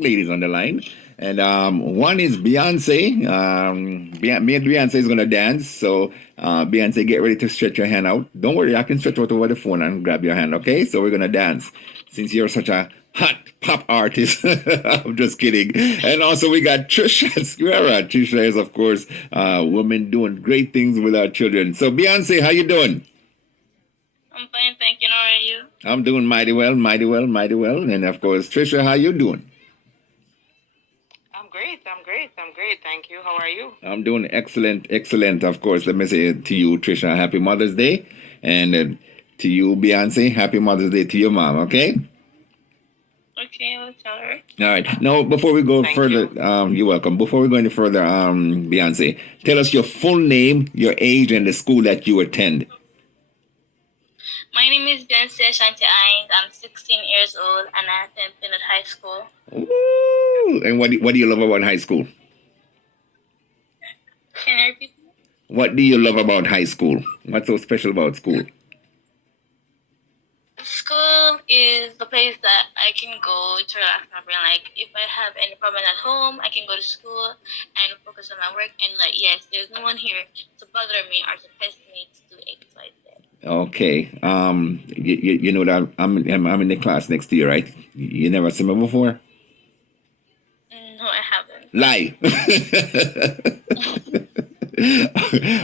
ladies on the line. And one is Beyonce. Me and Beyonce is going to dance. So, Beyonce, get ready to stretch your hand out. Don't worry, I can stretch out over the phone and grab your hand, okay? So, we're going to dance. Since you're such a hot pop artist. I'm just kidding. And also, we got Trisha Square. Trisha is, of course, woman doing great things with our children. So, Beyonce, how you doing? I'm fine, thank you. How are you? I'm doing mighty well, mighty well, mighty well. And, of course, Trisha, how you doing? I'm great. Thank you. How are you? I'm doing excellent, excellent. Of course, let me say to you, Trisha, happy Mother's Day. And to you, Beyonce, happy Mother's Day to your mom, okay? Okay, I'll tell her. All right. Now, before we go further, you're welcome. Before we go any further, Beyonce, tell us your full name, your age, and the school that you attend. My name is Beyonce Ashanti Hines. I'm 16 years old and I attend Plymouth High School. Ooh. And what do you love about high school? Can you repeat? What do you love about high school? What's so special about school? School is the place that I can go to relax my brain. Like, if I have any problem at home, I can go to school and focus on my work. And, like, yes, there's no one here to bother me or to test me to do X, Y, Z. Okay. You know that I'm in the class next to you, right? You never seen me before? No, I haven't. Lie.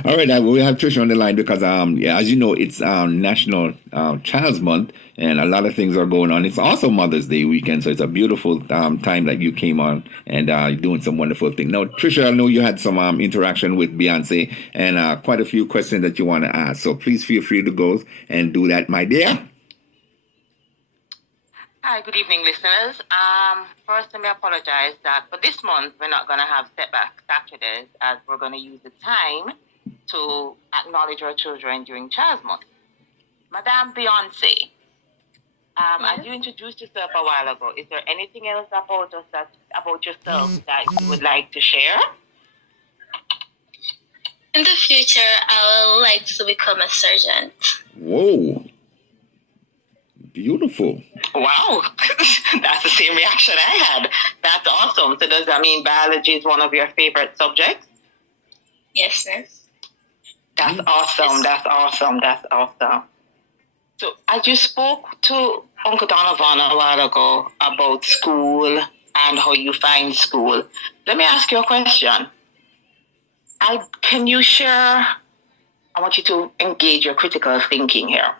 All right, we have Trisha on the line because as you know, it's National Child's Month, and a lot of things are going on. It's also Mother's Day weekend, so it's a beautiful time that you came on and doing some wonderful things. Now, Trisha, I know you had some interaction with Beyonce and quite a few questions that you want to ask. So please feel free to go and do that, my dear. Hi, good evening, listeners. First, let me apologize that for this month, we're not going to have Setback Saturdays, as we're going to use the time to acknowledge our children during Child's Month. Madame Beyonce, as you introduced yourself a while ago, is there anything else about yourself that you would like to share? In the future, I would like to become a surgeon. Whoa. Beautiful. Wow, that's the same reaction I had. That's awesome. So does that mean biology is one of your favorite subjects? Yes, miss. That's awesome. That's awesome. That's awesome. So as you spoke to Uncle Donovan a while ago about school and how you find school, let me ask you a question. Can you share, I want you to engage your critical thinking here.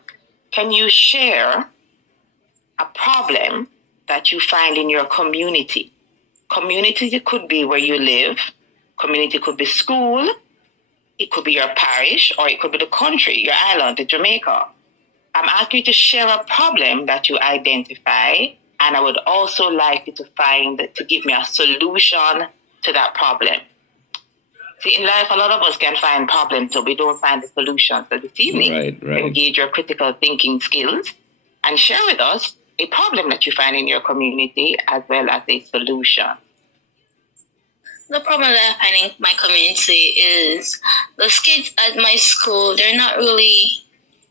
Can you share a problem that you find in your community? Community could be where you live. Community could be school. It could be your parish, or it could be the country, your island, the Jamaica. I'm asking you to share a problem that you identify, and I would also like you to give me a solution to that problem. See, in life, a lot of us can find problems, so we don't find the solution. So this evening, engage your critical thinking skills and share with us a problem that you find in your community as well as a solution. The problem that I find in my community is those kids at my school, they're not really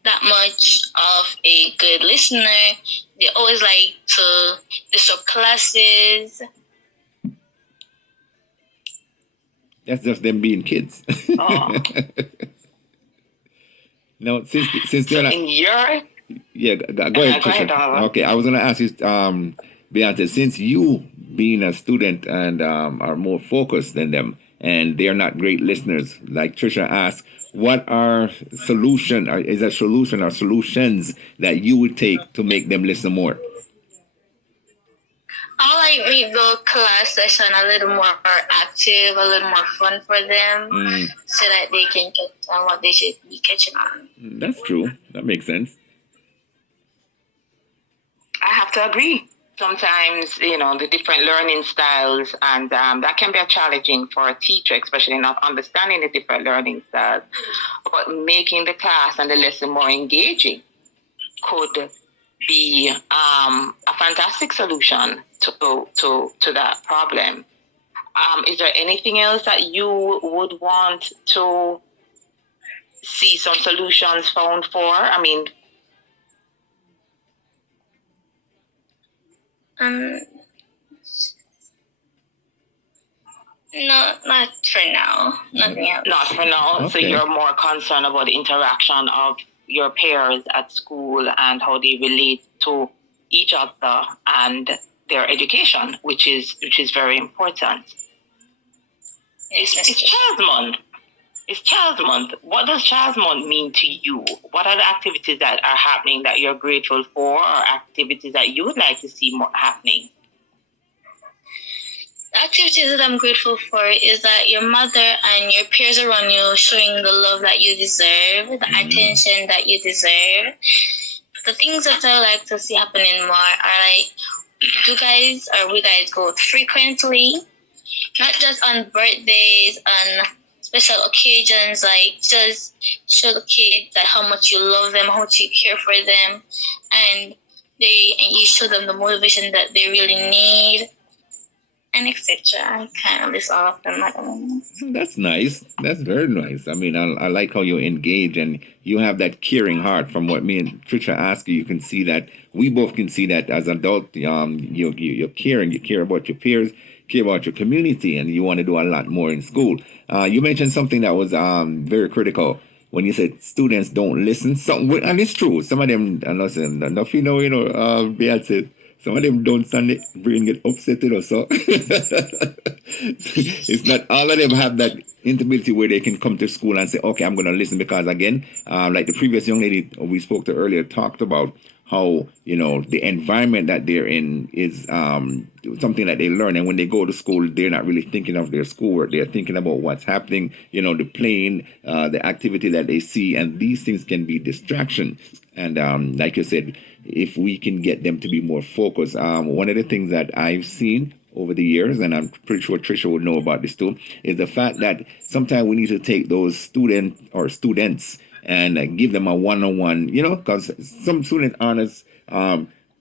that much of a good listener. They always like to disrupt classes. That's just them being kids. Oh. No, since they're not... In your... Yeah, go ahead, Trisha. Okay, I was going to ask you, Beyonce, since you being a student and are more focused than them, and they're not great listeners, like Trisha asked, what are solutions that you would take to make them listen more? I like make the class session a little more active, a little more fun for them, so that they can catch on what they should be catching on. That's true. That makes sense. I have to agree. Sometimes, the different learning styles, and that can be challenging for a teacher, especially not understanding the different learning styles. But making the class and the lesson more engaging could be a fantastic solution to that problem. Is there anything else that you would want to see some solutions found for? I mean, No, not for now. Nothing else. Not for now. So Okay. you're more concerned about the interaction of your peers at school and how they relate to each other and their education, which is very important. Yes, It's Child's Month. It's Child's Month. What does Child's Month mean to you? What are the activities that are happening that you're grateful for, or activities that you would like to see more happening? The activities that I'm grateful for is that your mother and your peers around you showing the love that you deserve, the attention that you deserve. The things that I like to see happening more are like, we guys go out frequently, not just on birthdays, on special occasions, like just show the kids that how much you love them, how much you care for them, and you show them the motivation that they really need, and etc. I kind of list all of them at the moment. That's nice. That's very nice. I mean, I like how you engage and you have that caring heart. From what me and Trisha asked you, you can see that we both can see that as adults. You're caring. You care about your peers, care about your community, and you want to do a lot more in school. You mentioned something that was very critical when you said students don't listen. And it's true. Some of them don't listen. Enough, Beyonce. Some of them don't stand it, brain get upset, so it's not all of them have that intimacy where they can come to school and say, okay, I'm going to listen, because again, like the previous young lady we spoke to earlier talked about how, the environment that they're in is something that they learn. And when they go to school, they're not really thinking of their schoolwork. They're thinking about what's happening, the playing, the activity that they see. And these things can be distraction. And like you said, if we can get them to be more focused. One of the things that I've seen over the years, and I'm pretty sure Trisha would know about this too, is the fact that sometimes we need to take those students and give them a one-on-one, because some students aren't as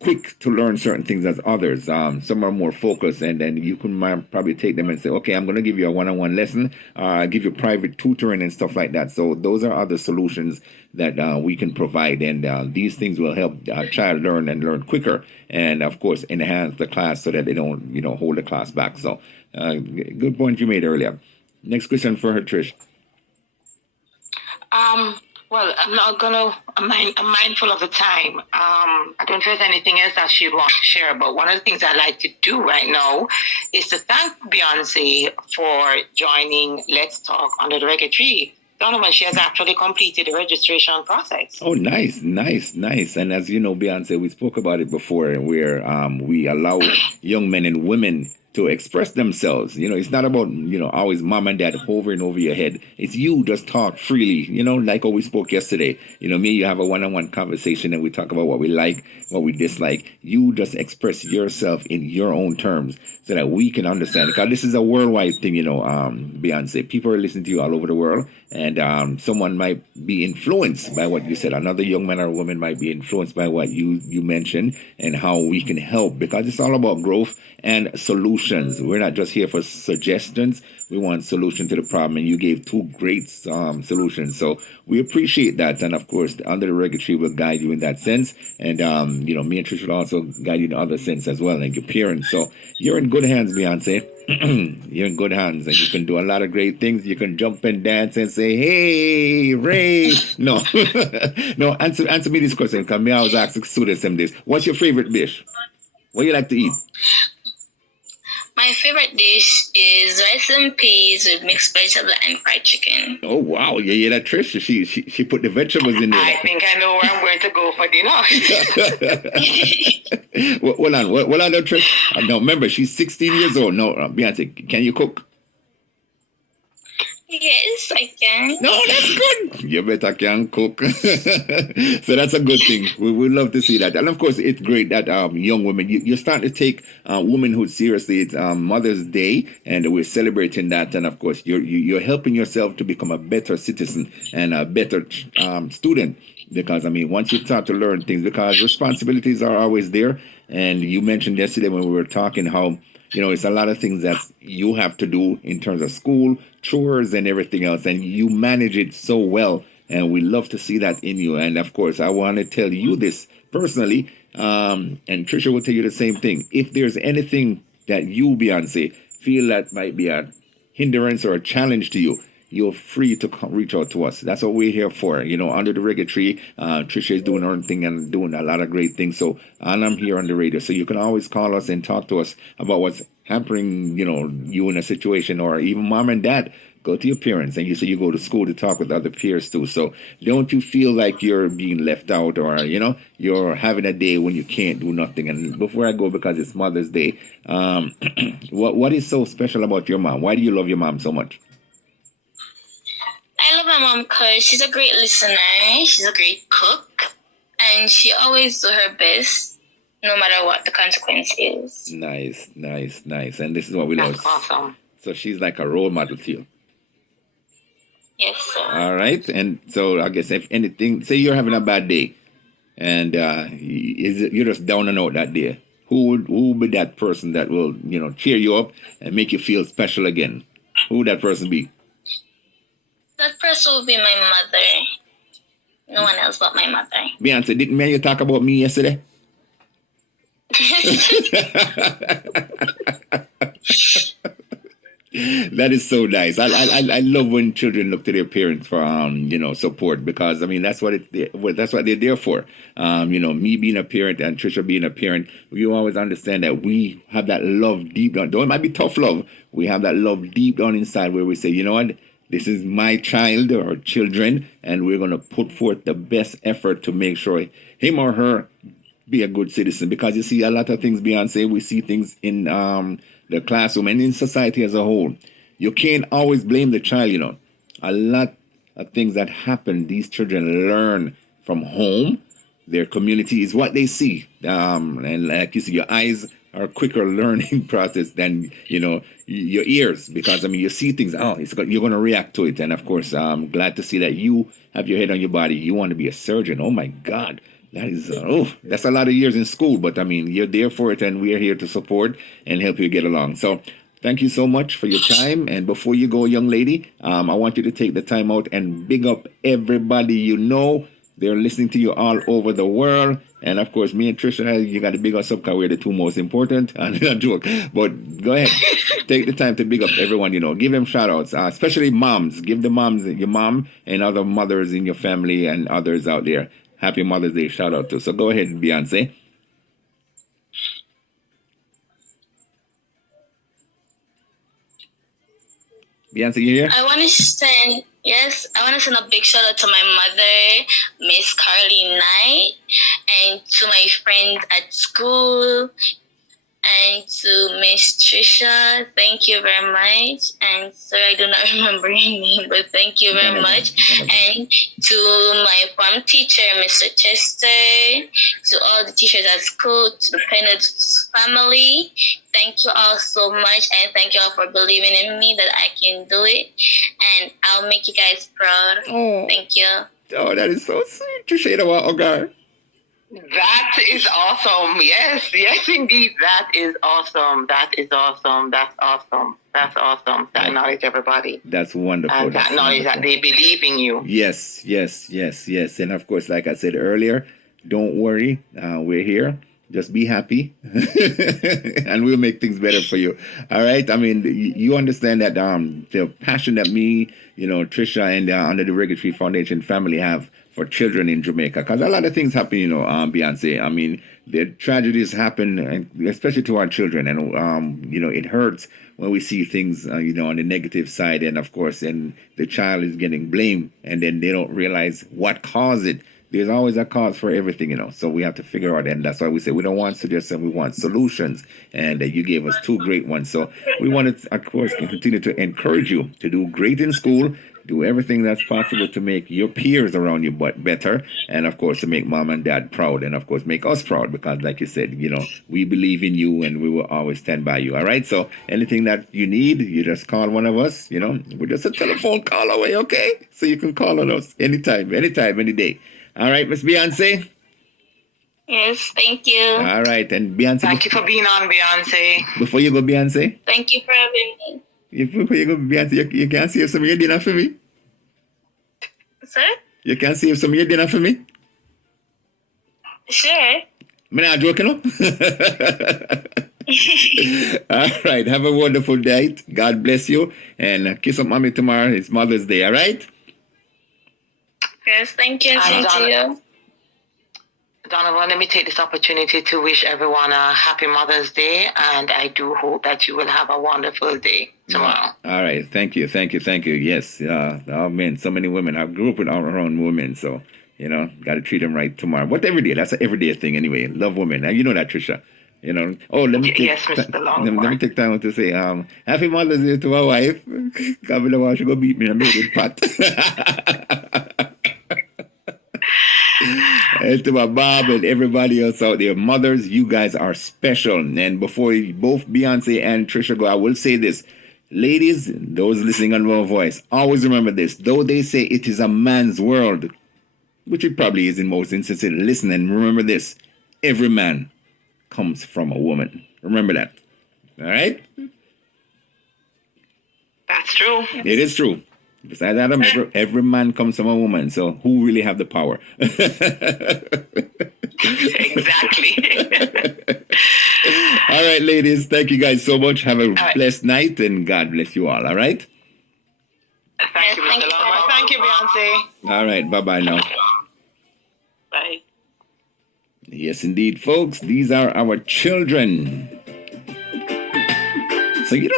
quick to learn certain things as others. Some are more focused, and then you can probably take them and say, okay, I'm going to give you a one-on-one lesson, give you private tutoring and stuff like that. So those are other solutions that we can provide, and these things will help a child learn and learn quicker, and of course enhance the class so that they don't hold the class back. So good point you made earlier. Next question for her, Trish. Well, I'm mindful of the time. I don't know if there's anything else that she'd want to share, but one of the things I like to do right now is to thank Beyonce for joining Let's Talk under the Reggae Tree. Donovan, she has actually completed the registration process. Oh, nice. And as you know, Beyonce, we spoke about it before, where we allow young men and women to express themselves. It's not about, always mom and dad hovering over your head. It's you just talk freely, like how we spoke yesterday. Me, you have a one-on-one conversation and we talk about what we like, what we dislike. You just express yourself in your own terms so that we can understand. Because this is a worldwide thing, Beyonce. People are listening to you all over the world, and someone might be influenced by what you said. Another young man or woman might be influenced by what you mentioned and how we can help, because it's all about growth and solutions. We're not just here for suggestions. We want solution to the problem, and you gave two great solutions. So we appreciate that, and of course, under the Reggae Tree will guide you in that sense, and me and Trisha will also guide you in other sense as well, like your parents. So you're in good hands, Beyonce. You're in good hands, and you can do a lot of great things. You can jump and dance and say, "Hey, Ray!" No, no. Answer me this question, because me I was asking students them this. What's your favorite dish? What do you like to eat? My favorite dish is rice and peas with mixed vegetable and fried chicken. Oh wow, yeah, that Trisha, she put the vegetables in there. I think I know where I'm going to go for dinner. Hold on, Trish. No, remember, she's 16 years old. No, Beyonce, can you cook? Yes, I can. No, that's good. You better can cook. So that's a good thing. We love to see that. And of course, it's great that young women, you're starting to take womanhood seriously. It's Mother's Day, and we're celebrating that. And of course, you're helping yourself to become a better citizen and a better student. Because, once you start to learn things, because responsibilities are always there. And you mentioned yesterday when we were talking how, it's a lot of things that you have to do in terms of school, chores, and everything else. And you manage it so well. And we love to see that in you. And of course, I want to tell you this personally. And Trisha will tell you the same thing. If there's anything that you, Beyonce, feel that might be a hindrance or a challenge to you, you're free to reach out to us. That's what we're here for. Under the Reggae Tree, Trisha is doing her own thing and doing a lot of great things. So, and I'm here on the radio. So you can always call us and talk to us about what's hampering, you in a situation, or even mom and dad. Go to your parents, and you say you go to school to talk with other peers too. So don't you feel like you're being left out, or you're having a day when you can't do nothing. And before I go, because it's Mother's Day, what is so special about your mom? Why do you love your mom so much? I love my mom because she's a great listener. She's a great cook, and she always do her best, no matter what the consequence is. Nice. And this is what we love. That's awesome. So she's like a role model to you. Yes, sir. All right. And so I guess if anything, say you're having a bad day, and you're just down and out that day, who would be that person that will, cheer you up and make you feel special again? Who would that person be? That person will be my mother. No one else but my mother. Beyonce, didn't you talk about me yesterday? That is so nice. I love when children look to their parents for support, because that's what they're there for. Me being a parent and Trisha being a parent, we always understand that we have that love deep down. Though it might be tough love, we have that love deep down inside where we say, you know what, this is my child or children, and we're gonna put forth the best effort to make sure him or her be a good citizen. Because you see a lot of things, Beyonce, we see things in the classroom and in society as a whole. You can't always blame the child, A lot of things that happen, these children learn from home. Their community is what they see. And like you see, your eyes are quicker learning process than, your ears. Because, you see things, you're going to react to it. And, of course, I'm glad to see that you have your head on your body. You want to be a surgeon. Oh, my God. That is, that's a lot of years in school, but you're there for it, and we're here to support and help you get along. So thank you so much for your time. And before you go, young lady, I want you to take the time out and big up everybody they're listening to you all over the world. And of course, me and Trisha, you got to big us up because we're the two most important. And a joke, but go ahead, take the time to big up everyone. Give them shout outs, especially moms. Give the moms, your mom and other mothers in your family and others out there, Happy Mother's Day shout out to. So go ahead, Beyonce. Beyonce, you here? I want to send a big shout out to my mother, Miss Carly Knight, and to my friends at school, and to Miss Trisha. Thank you very much. And sorry, I do not remember your name, but thank you very much. And to my form teacher, Mr. Chester, to all the teachers at school, to the Pennant family, thank you all so much, and thank you all for believing in me that I can do it, and I'll make you guys proud. Oh. Thank you. Oh, that is so sweet. Trisha, okay. That is awesome. Yes, indeed. That is awesome. That acknowledge everybody. That's wonderful. And that knowledge that they believe in you. Yes. And of course, like I said earlier, don't worry. We're here. Just be happy, and we'll make things better for you. All right. You understand that the passion that me, Trisha, and under the Reggae Tree Foundation family have for children in Jamaica, because a lot of things happen, Beyonce. The tragedies happen, and especially to our children, and it hurts when we see things, on the negative side, and of course, then the child is getting blamed, and then they don't realize what caused it. There's always a cause for everything, so we have to figure out, and that's why we say we don't want suggestions, we want solutions, and you gave us two great ones. So we want to, of course, continue to encourage you to do great in school, do everything that's possible to make your peers around you better, and of course to make mom and dad proud, and of course make us proud, because like you said, we believe in you and we will always stand by you. All right, so anything that you need, you just call one of us. We're just a telephone call away, okay? So you can call on us anytime, any day. All right, Miss Beyonce. Yes, thank you. All right, and Beyonce. Thank you for being on, Beyonce. Before you go, Beyonce. Thank you for having me. Before you go, Beyonce, you can save some of your dinner for me. Sir? You can save some of your dinner for me. Sure. I'm not joking, no? All right. Have a wonderful night. God bless you. And kiss up mommy tomorrow. It's Mother's Day. All right? Yes, thank you. Same to you. Donovan, let me take this opportunity to wish everyone a happy Mother's Day, and I do hope that you will have a wonderful day tomorrow. All right. Thank you. Thank you. Thank you. Yes. Oh, man, so many women. I grew up with our own women, so, got to treat them right tomorrow. But every day. That's an everyday thing anyway. Love women. And you know that, Trisha. Oh, let me take Yes, Mr. Longhorn. let me take time to say, happy Mother's Day to my wife. God willing, I should go beat me and make it pot. And to my mom and everybody else out there, mothers, you guys are special. And before both Beyonce and Trisha go, I will say this. Ladies, those listening on my voice, always remember this. Though they say it is a man's world, which it probably is in most instances, listen and remember this. Every man comes from a woman. Remember that. All right? That's true. It is true. Besides Adam, every man comes from a woman. So who really have the power? Exactly. All right, ladies. Thank you guys so much. Have a blessed night and God bless you all. All right? Thank you, Mr. Longhorn. Thank you, Beyonce. All right. Bye-bye now. Bye. Yes, indeed, folks. These are our children. So we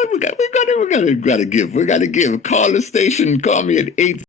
gotta give. We gotta give. Call the station. Call me at 8